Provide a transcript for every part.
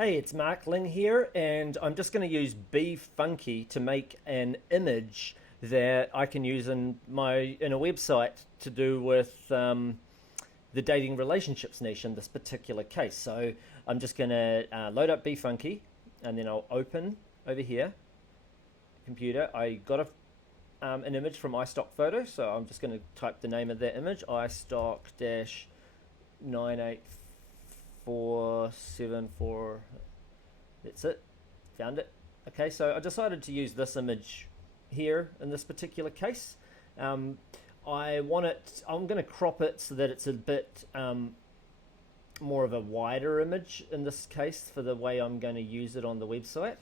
Hey, it's Mark Ling here, and I'm just going to use BeFunky to make an image that I can use in a website to do with the dating relationships niche in this particular case. So I'm just going to load up BeFunky, and then I'll open over here, computer. I got an image from iStock Photo, so I'm just going to type the name of that image, iStock 98474. That's it. Found it. Okay, so I decided to use this image here in this particular case. I want it. I'm going to crop it so that it's a bit more of a wider image in this case for the way I'm going to use it on the website.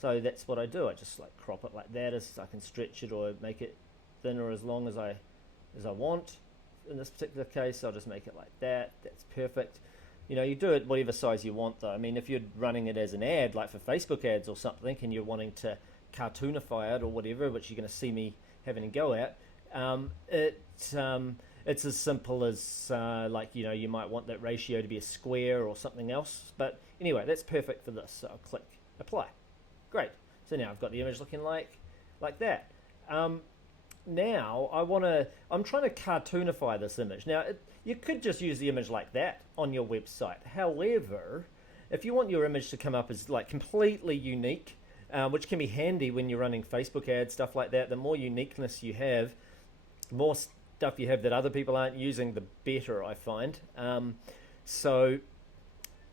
So that's what I do. I just like crop it like that, as I can stretch it or make it thinner as long as I want. In this particular case, I'll just make it like that. That's perfect. You know, you do it whatever size you want, though. I mean, if you're running it as an ad, like for Facebook ads or something, and you're wanting to cartoonify it or whatever, which you're going to see me having a go at, it's as simple as like, you know, you might want that ratio to be a square or something else. But anyway, that's perfect for this. So I'll click apply. Great. So now I've got the image looking like that. Now I'm trying to cartoonify this image. Now you could just use the image like that on your website. However, if you want your image to come up as like completely unique, which can be handy when you're running Facebook ads, stuff like that, the more uniqueness you have, the more stuff you have that other people aren't using, the better, I find. So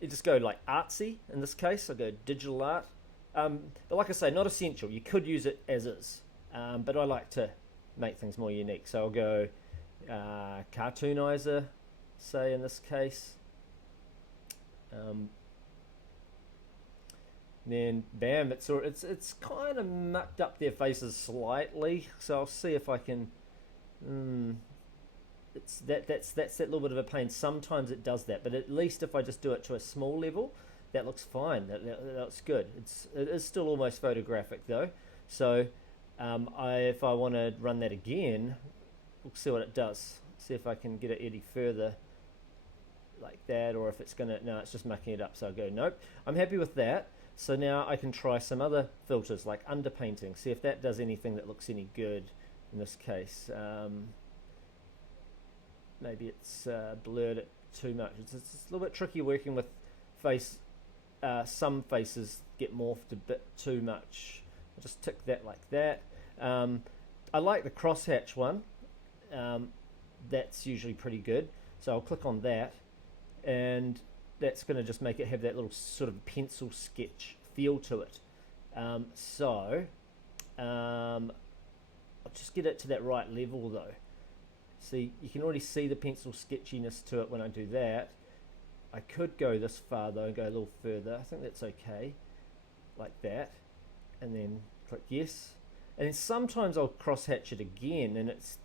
you just go like artsy in this case. I go digital art. But like I say, not essential. You could use it as is, but I like to make things more unique. So I'll go cartoonizer, say in this case. Then bam, it's kind of mucked up their faces slightly. So I'll see if I can. That's that little bit of a pain. Sometimes it does that, but at least if I just do it to a small level, that looks fine. That looks good. It is still almost photographic though. So if I want to run that again, we'll see what it does. See if I can get it any further like that, or if it's gonna. No, it's just mucking it up. So I'll go nope. I'm happy with that. So now I can try some other filters like underpainting. See if that does anything that looks any good. In this case, maybe it's blurred it too much. It's a little bit tricky working with face. Some faces get morphed a bit too much. I'll just tick that like that. I like the crosshatch one. That's usually pretty good. So I'll click on that, and that's going to just make it have that little sort of pencil sketch feel to it. I'll just get it to that right level though. See, you can already see the pencil sketchiness to it when I do that. I could go this far though and go a little further. I think that's okay. Like that. And then click yes. And then sometimes I'll crosshatch it again and it's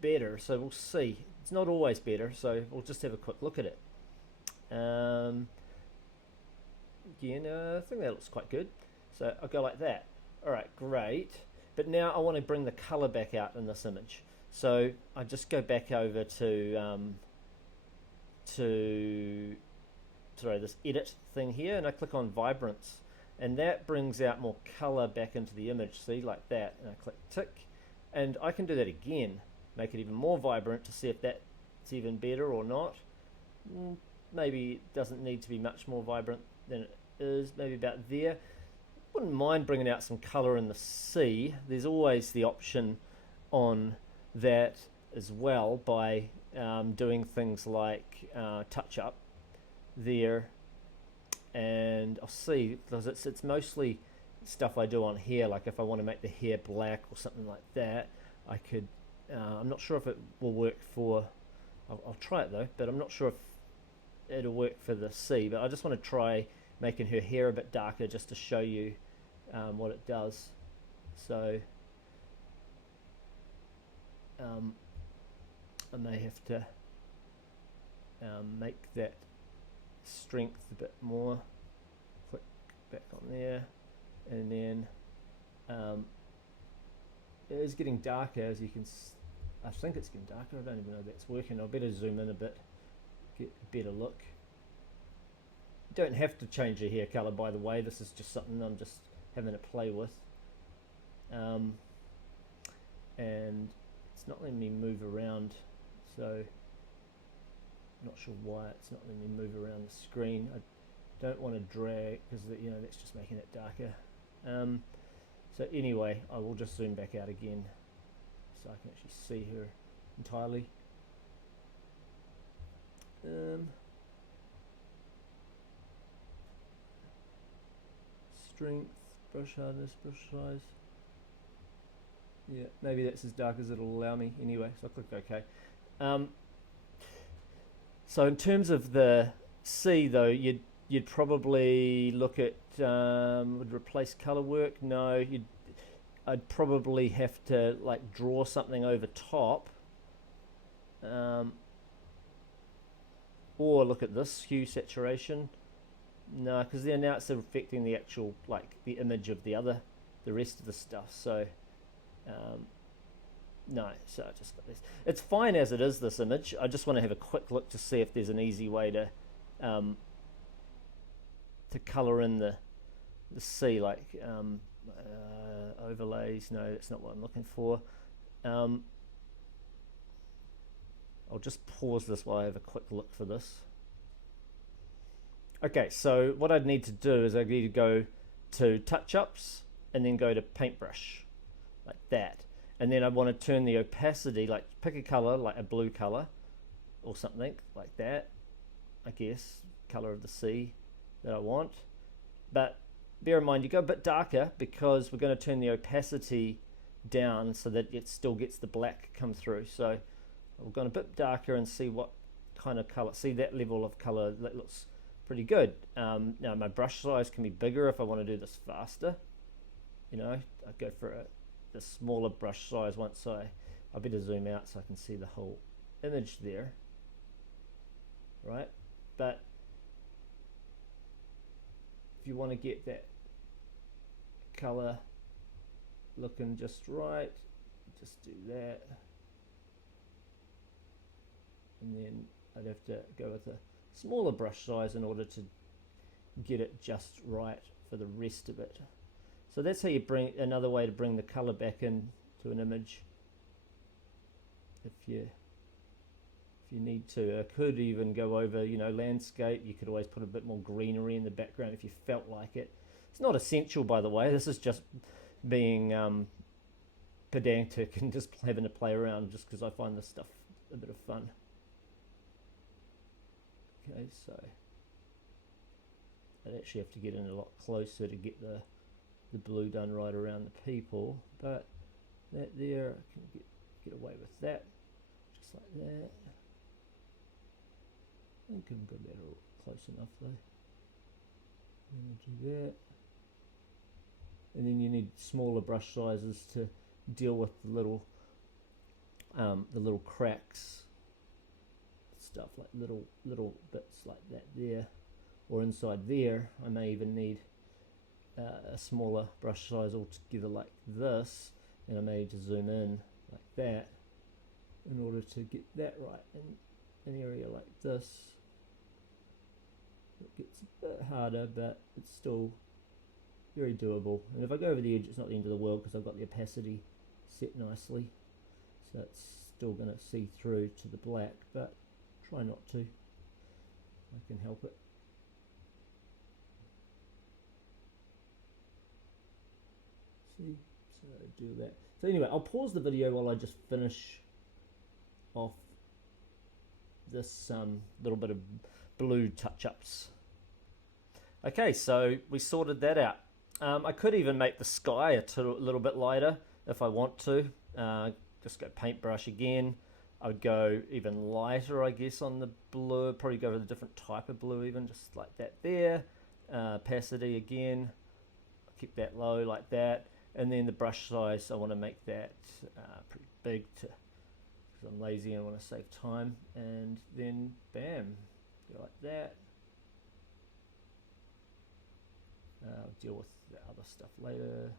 better. So we'll see. It's not always better, so we'll just have a quick look at it. Again, I think that looks quite good. So I'll go like that. Alright, great. But now I want to bring the color back out in this image. So I just go back over to this edit thing here, and I click on vibrance, and that brings out more color back into the image. See, like that, and I click tick, and I can do that again, make it even more vibrant to see if that's even better or not. Maybe it doesn't need to be much more vibrant than it is. Maybe about there. Wouldn't mind bringing out some color in the sea. There's always the option on that as well by doing things like touch up there, and I'll see, because it's mostly stuff I do on hair. Like if I want to make the hair black or something like that, I could. I'm not sure if it will work for. I'll try it though, but I'm not sure if it'll work for the sea. But I just want to try making her hair a bit darker just to show you what it does. So I may have to make that strength a bit more. Click back on there, and then it is getting darker, as you can. I think it's getting darker. I don't even know if that's working. I better zoom in a bit, get a better look. You don't have to change your hair color, by the way. This is just something I'm just having to play with. And it's not letting me move around, so I'm not sure why it's not letting me move around the screen. I don't want to drag because that's just making it darker. So anyway, I will just zoom back out again so I can actually see her entirely. Strength, brush hardness, brush size. Yeah, maybe that's as dark as it'll allow me anyway, so I click OK. So in terms of the C though, you'd probably look at, would replace color work? No, I'd probably have to like draw something over top, or look at this hue saturation. No, because then now it's affecting the actual, like the image of the rest of the stuff. So no, so I just got this. It's fine as it is, this image. I just want to have a quick look to see if there's an easy way to color in the C, like overlays. No, that's not what I'm looking for. I'll just pause this while I have a quick look for this. Okay, so what I'd need to do is I need to go to touch-ups and then go to paintbrush, like that. And then I want to turn the opacity, like pick a color, like a blue color or something like that, I guess, color of the sea that I want. But bear in mind, you go a bit darker because we're going to turn the opacity down so that it still gets the black come through. So we're going a bit darker and see what kind of color, see that level of color, that looks pretty good. Now my brush size can be bigger if I want to do this faster. I go for the smaller brush size once I better zoom out so I can see the whole image there, right? But if you want to get that color looking just right, just do that, and then I'd have to go with a smaller brush size in order to get it just right for the rest of it. So that's how you bring, another way to bring the color back in to an image if you need to. I could even go over, landscape. You could always put a bit more greenery in the background if you felt like it. It's not essential, by the way. This is just being pedantic and just having to play around just because I find this stuff a bit of fun. Okay, so I'd actually have to get in a lot closer to get the blue done right around the people, but that there, I can get away with that, just like that. I think I've got that all close enough though. And we'll do that. And then you need smaller brush sizes to deal with the little cracks, stuff like little bits like that there, or inside there. I may even need a smaller brush size altogether like this, and I may need to zoom in like that in order to get that right. In an area like this, it gets a bit harder, but it's still very doable. And if I go over the edge, it's not the end of the world because I've got the opacity set nicely, so it's still going to see through to the black, but try not to. I can help it. See, so do that. So anyway, I'll pause the video while I just finish off this little bit of blue touch-ups. Okay, so we sorted that out. I could even make the sky a little bit lighter if I want to. Just go paintbrush again. I would go even lighter, I guess, on the blue. Probably go with a different type of blue, even just like that there. Opacity again. I'll keep that low like that. And then the brush size, I want to make that pretty big because I'm lazy and I want to save time. And then bam, go like that. I'll deal with the other stuff later.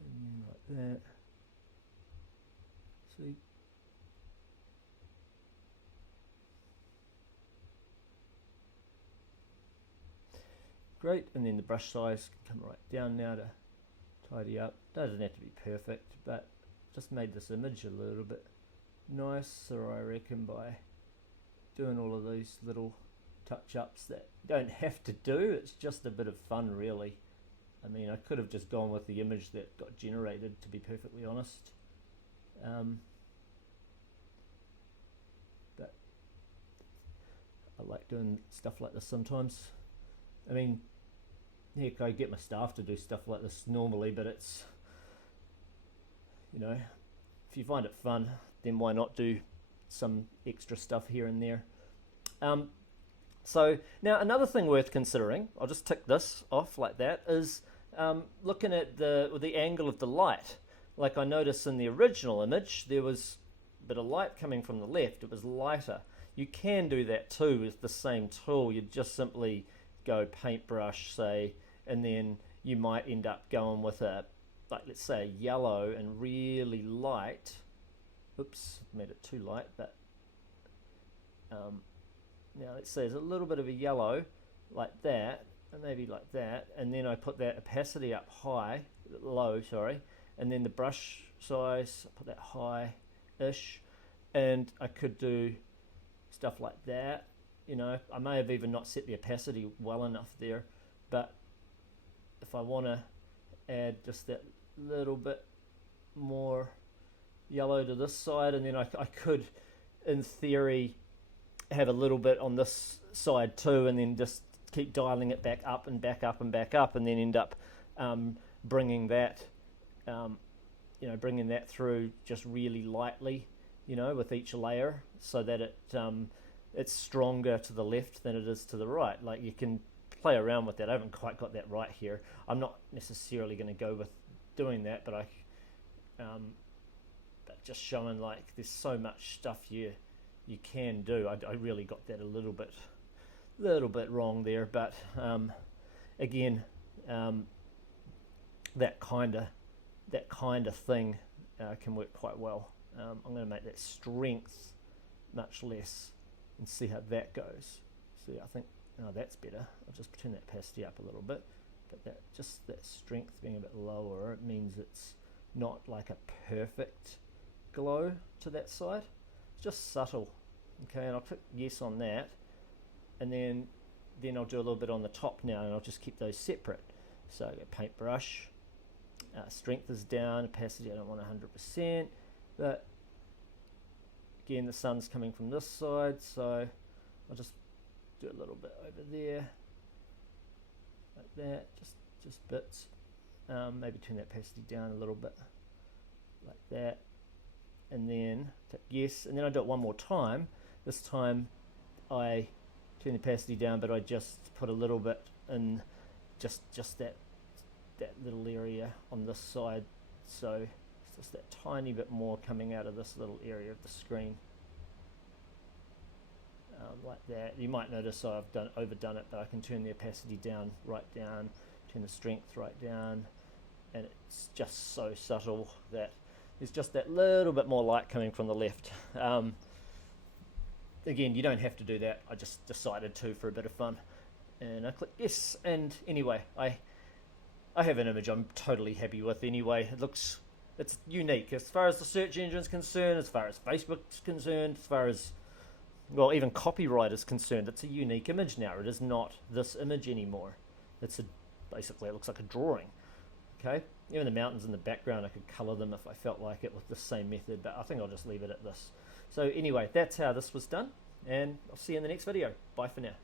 And then like that. See? great. And then the brush size can come right down now to tidy up. Doesn't have to be perfect, but just made this image a little bit nicer, I reckon, by doing all of these little touch-ups that you don't have to do. It's just a bit of fun, really. I mean, I could have just gone with the image that got generated, to be perfectly honest. But I like doing stuff like this sometimes. I mean, heck, I get my staff to do stuff like this normally, but it's, you know, if you find it fun, then why not do some extra stuff here and there. So now another thing worth considering, I'll just tick this off like that, is looking at the angle of the light. Like I noticed in the original image, there was a bit of light coming from the left. It was lighter. You can do that too with the same tool. You'd just simply go paintbrush, say, and then you might end up going with a, like let's say a yellow and really light. Oops, made it too light, but now let's say there's a little bit of a yellow like that, and maybe like that, and then I put that opacity up low, and then the brush size, put that high-ish, and I could do stuff like that. You know, I may have even not set the opacity well enough there, but if I want to add just that little bit more yellow to this side, and then I could, in theory, have a little bit on this side too, and then just keep dialing it back up and back up and back up, and then end up bringing that, bringing that through just really lightly, you know, with each layer, so that it's stronger to the left than it is to the right. Like you can play around with that. I haven't quite got that right here. I'm not necessarily going to go with doing that, but but just showing like there's so much stuff you can do. I really got that a little bit wrong there, but again, that kind of thing can work quite well. I'm going to make that strength much less and see how that goes. See, I think that's better. I'll just turn that opacity up a little bit, but that strength being a bit lower, it means it's not like a perfect glow to that side. It's just subtle. Okay, and I'll click yes on that, and then I'll do a little bit on the top now, and I'll just keep those separate. So I go paintbrush, strength is down, opacity I don't want 100%, but again the sun's coming from this side, so I'll just do a little bit over there, like that, just bits. Maybe turn that opacity down a little bit, like that, and then click yes, and then I do it one more time. This time I turn the opacity down, but I just put a little bit in just that little area on this side, so it's just that tiny bit more coming out of this little area of the screen, like that. You might notice I've overdone it, but I can turn the opacity down, right down, turn the strength right down, and it's just so subtle that there's just that little bit more light coming from the left. Again, you don't have to do that. I just decided to for a bit of fun, and I click yes. And anyway, I have an image I'm totally happy with. Anyway, it's unique as far as the search engine's concerned, as far as Facebook's concerned, as far as, well, even copyright is concerned. It's a unique image now. It is not this image anymore. Basically it looks like a drawing. Okay, even the mountains in the background, I could color them if I felt like it with the same method, but I think I'll just leave it at this. So anyway, that's how this was done, and I'll see you in the next video. Bye for now.